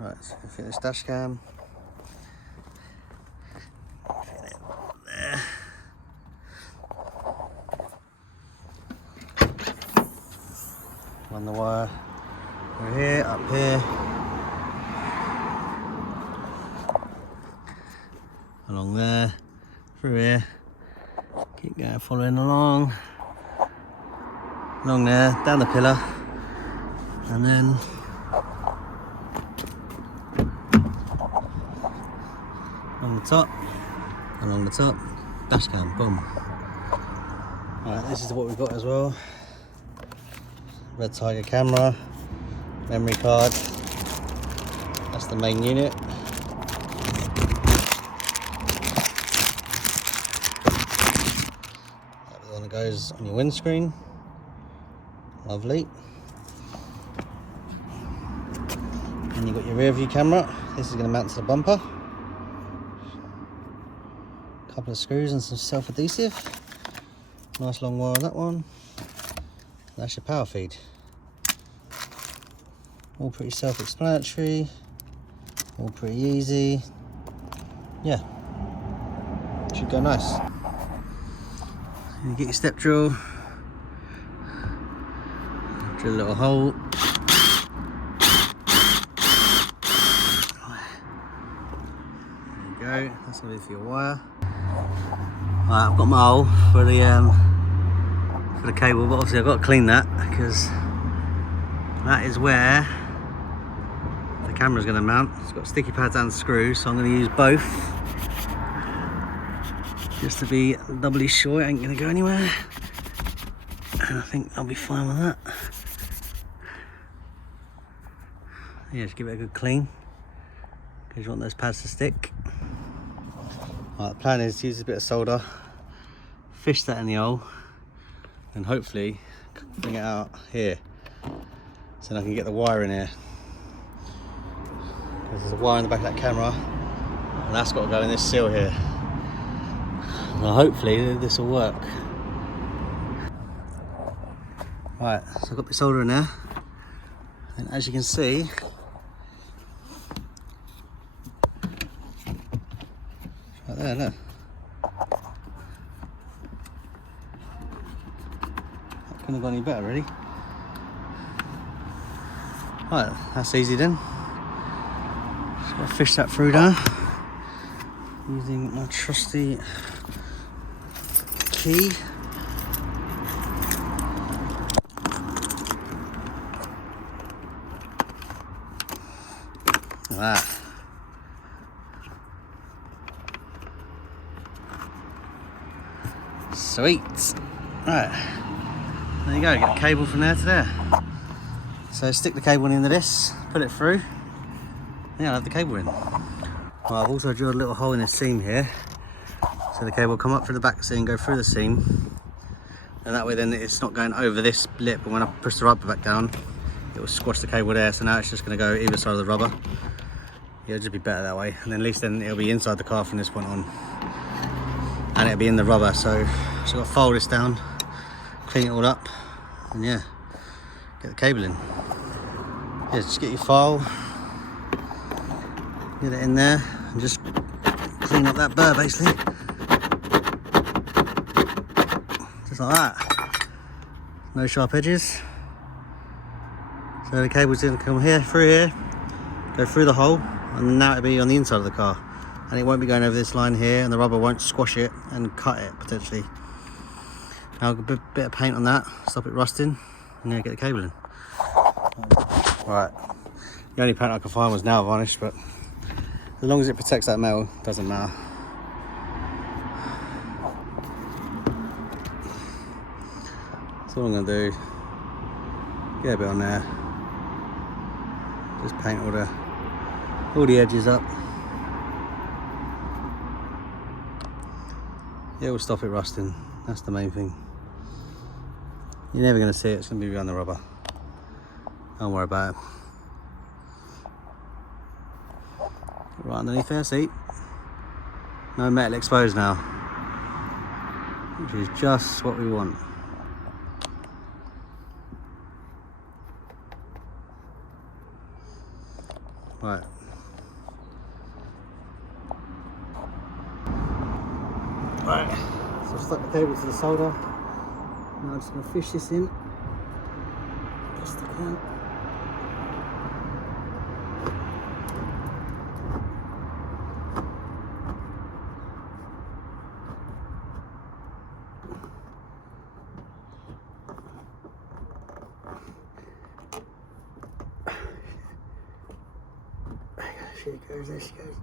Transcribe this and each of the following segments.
Right, so fit this dash cam. There. Run the wire through here, up here, along there, through here. Keep going, following along there, down the pillar, and then along the top, dash cam, boom. Alright, this is what we've got as well. Redtiger camera, memory card, that's the main unit. That's the one that goes on your windscreen. Lovely. And you've got your rear view camera. This is going to mount to the bumper. Couple of screws and some self-adhesive. Nice long wire on that one. That's your power feed. All pretty self-explanatory. All pretty easy. Yeah. Should go nice. You get your step drill. Drill a little hole. There you go. That's going to be for your wire. Right, I've got my hole for the cable, but obviously I've got to clean that because that is where the camera's going to mount. It's got sticky pads and screws, so I'm going to use both just to be doubly sure it ain't going to go anywhere. And I think I'll be fine with that. Yeah, just give it a good clean because you want those pads to stick. Right, the plan is to use a bit of solder, fish that in the hole, and hopefully bring it out here so then I can get the wire in here. There's a wire in the back of that camera and that's got to go in this seal here. Now hopefully this will work. Right, so I've got the solder in there, and as you can see, right there, look. That couldn't have gone any better, really. Right, that's easy then. Just got to fish that through now using my trusty key. Look at that. Sweet. Right, there you go, get the cable from there to there. So stick the cable into this, put it through, yeah, I'll have the cable in. Well, I've also drilled a little hole in this seam here, so the cable will come up through the back seam, go through the seam, and that way then it's not going over this lip, and when I push the rubber back down, it will squash the cable there, so now it's just going to go either side of the rubber. It'll just be better that way, and then at least then it'll be inside the car from this point on, and it'll be in the rubber. So just got to fold this down, clean it all up, and yeah, get the cable in. Yeah, just get your file, get it in there, and just clean up that burr basically, just like that. No sharp edges. So the cable's going to come here, through here, go through the hole, and now it'll be on the inside of the car, and it won't be going over this line here, and the rubber won't squash it and cut it potentially. Now a bit of paint on that, stop it rusting, and then get the cable in. Right, the only paint I could find was nail varnish, but as long as it protects that metal, it doesn't matter. So all I'm going to do, get a bit on there, just paint all the edges up. It will stop it rusting, that's the main thing. You're never going to see it, it's going to be behind the rubber. Don't worry about it. Right underneath there, see? No metal exposed now, which is just what we want. Right. Right. So I've stuck the cable to the solder. Now I'm just going to fish this in. Best I can. There she goes, there she goes.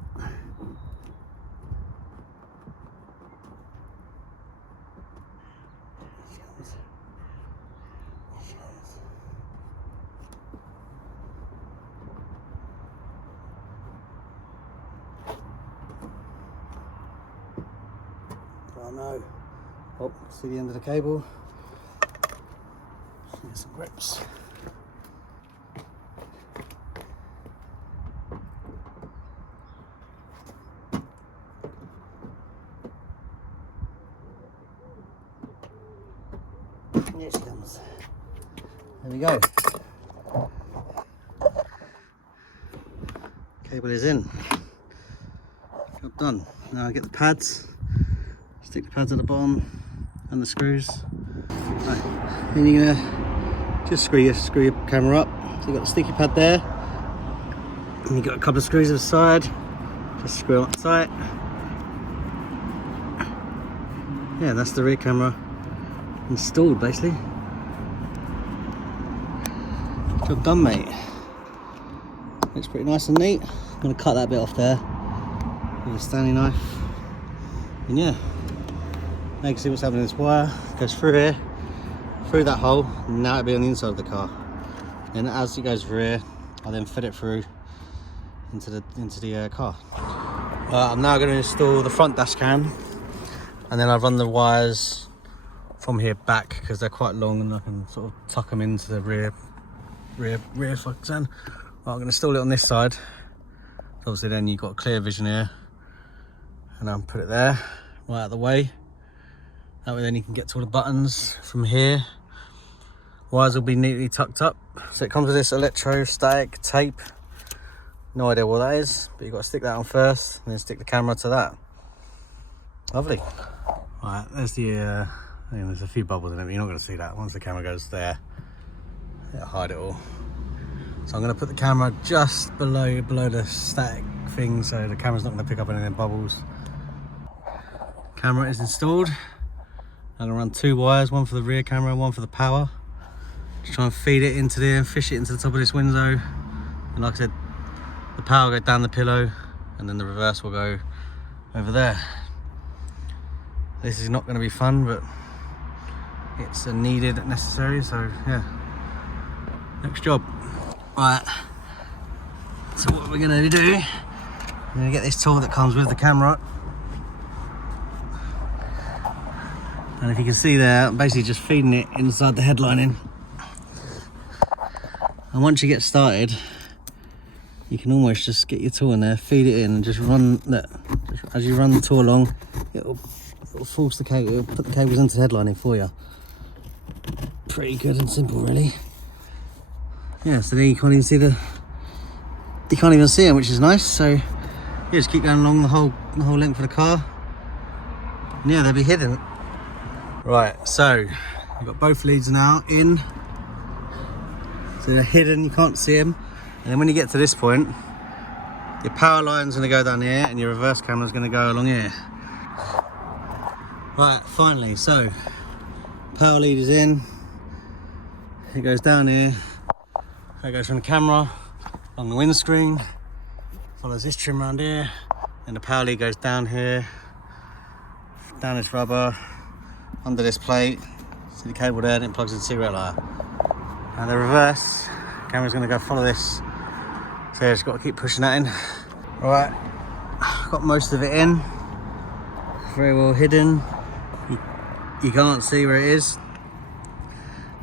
Oh no. Oh, see the end of the cable. Get some grips. Here she comes. There we go. Cable is in. Job done. Now I get the pads. Stick the pads at the bottom and the screws. Right. Then you're gonna just screw your camera up. So you've got the sticky pad there. And you've got a couple of screws at the side. Just screw it tight. Yeah, that's the rear camera installed basically. Job done, mate. Looks pretty nice and neat. I'm going to cut that bit off there with a Stanley knife. And yeah, now you can see what's happening. This wire goes through here, through that hole, and now it'll be on the inside of the car. And as it goes through here, I then fit it through into the car. I'm now going to install the front dash cam, and then I'll run the wires from here back because they're quite long, and I can sort of tuck them into the rear if I can. Well, I'm going to install it on this side. Obviously then you've got clear vision here, and I'll put it there, right out of the way. That way then you can get to all the buttons from here. Wires will be neatly tucked up. So it comes with this electrostatic tape. No idea what that is, but you've got to stick that on first, and then stick the camera to that. Lovely. Right, there's the, there's a few bubbles in it, but you're not going to see that. Once the camera goes there, it'll hide it all. So I'm going to put the camera just below the static thing, so the camera's not going to pick up any of them bubbles. Camera is installed. I'm going to run 2 wires, one for the rear camera, one for the power. Just try and feed it into there and fish it into the top of this window. And like I said, the power will go down the pillow, and then the reverse will go over there. This is not going to be fun, but it's a needed, necessary, so yeah. Next job. Right, so what we're going to do, we're going to get this tool that comes with the camera. And if you can see there, I'm basically just feeding it inside the headlining. And once you get started, you can almost just get your tool in there, feed it in, and just run that. As you run the tool along, it'll force the cable, it'll put the cables into the headlining for you. Pretty good and simple, really. Yeah, so then you can't even see them, which is nice. So yeah, just keep going along the whole length of the car. And yeah, they'll be hidden. Right, so you've got both leads now in. So they're hidden, you can't see them. And then when you get to this point, your power line's gonna go down here, and your reverse camera's gonna go along here. Right, finally, so power lead is in. It goes down here. It goes from the camera along the windscreen, follows this trim around here, and the power lead goes down here, down this rubber, under this plate. See the cable there, and it plugs into the cigarette lighter. And the reverse camera's going to go follow this, so just got to keep pushing that in. Right, got most of it in, very well hidden. You can't see where it is.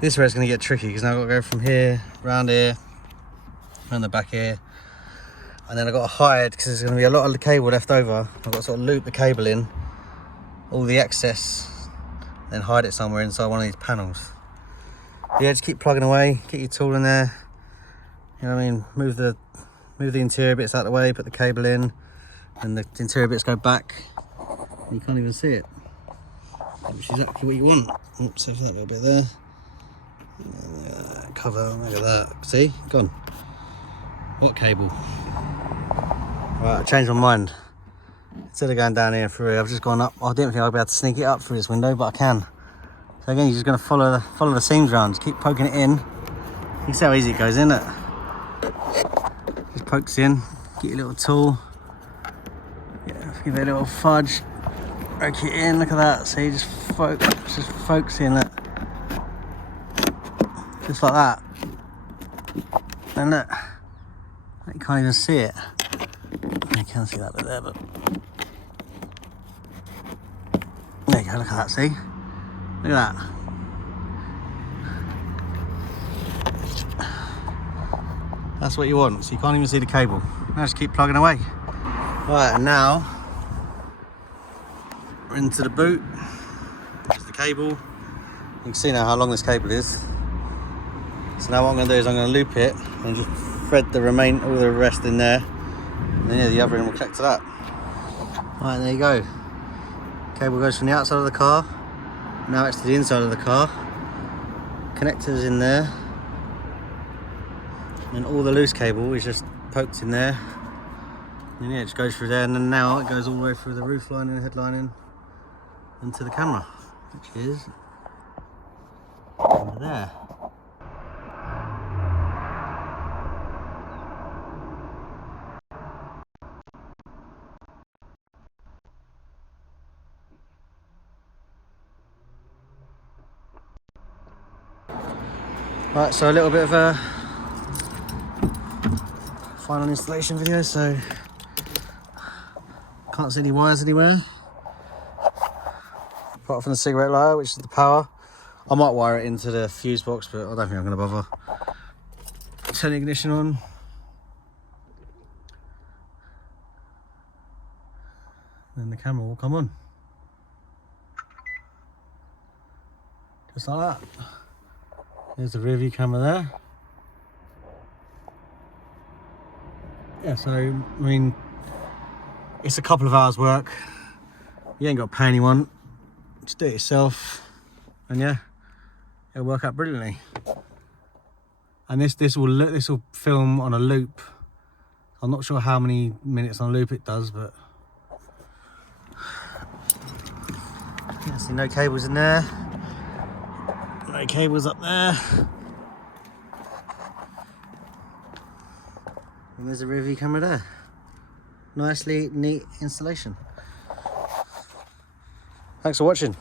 This is where it's going to get tricky, because now I've got to go from here, round here, around the back here, and then I've got to hide, because there's going to be a lot of the cable left over. I've got to sort of loop the cable in, all the excess, then hide it somewhere inside one of these panels. Yeah, just keep plugging away, get your tool in there, you know what I mean, move the move the interior bits out of the way, put the cable in, and the interior bits go back. You can't even see it, which is exactly what you want. Oops, so for that little bit there. Cover, look at that. See, gone. What cable? Right, I changed my mind. Instead of going down here through, I've just gone up. I didn't think I'd be able to sneak it up through this window, but I can. So again, you're just going to follow the seams around. Just keep poking it in. You can see how easy it goes, isn't it? Just pokes in. Get your little tool. Yeah, give it a little fudge. Poke it in. Look at that. See, just focusing it. Just like that. And look, you can't even see it. You can see that bit there, but there you go. Look at that. See, look at that. That's what you want. So you can't even see the cable. Now just keep plugging away. Right, and now we're into the boot. There's the cable. You can see now how long this cable is. So now what I'm going to do is I'm going to loop it and just thread all the rest in there. And then yeah, the other end will connect to that. Right, there you go. Cable goes from the outside of the car. Now it's to the inside of the car. Connectors in there. And all the loose cable is just poked in there. And yeah, it just goes through there. And then now it goes all the way through the roof lining, head lining, and to the camera, which is over there. Right, so a little bit of a final installation video, so can't see any wires anywhere apart from the cigarette lighter, which is the power. I might wire it into the fuse box, but I don't think I'm going to bother. Turn the ignition on. Then the camera will come on. Just like that. There's the rear view camera there. Yeah, so, I mean, it's a couple of hours work. You ain't got to pay anyone. Just do it yourself. And yeah, it'll work out brilliantly. And this will film on a loop. I'm not sure how many minutes on a loop it does, but yeah, see no cables in there. No cables up there. And there's a rear view camera there. Nicely neat installation. Thanks for watching.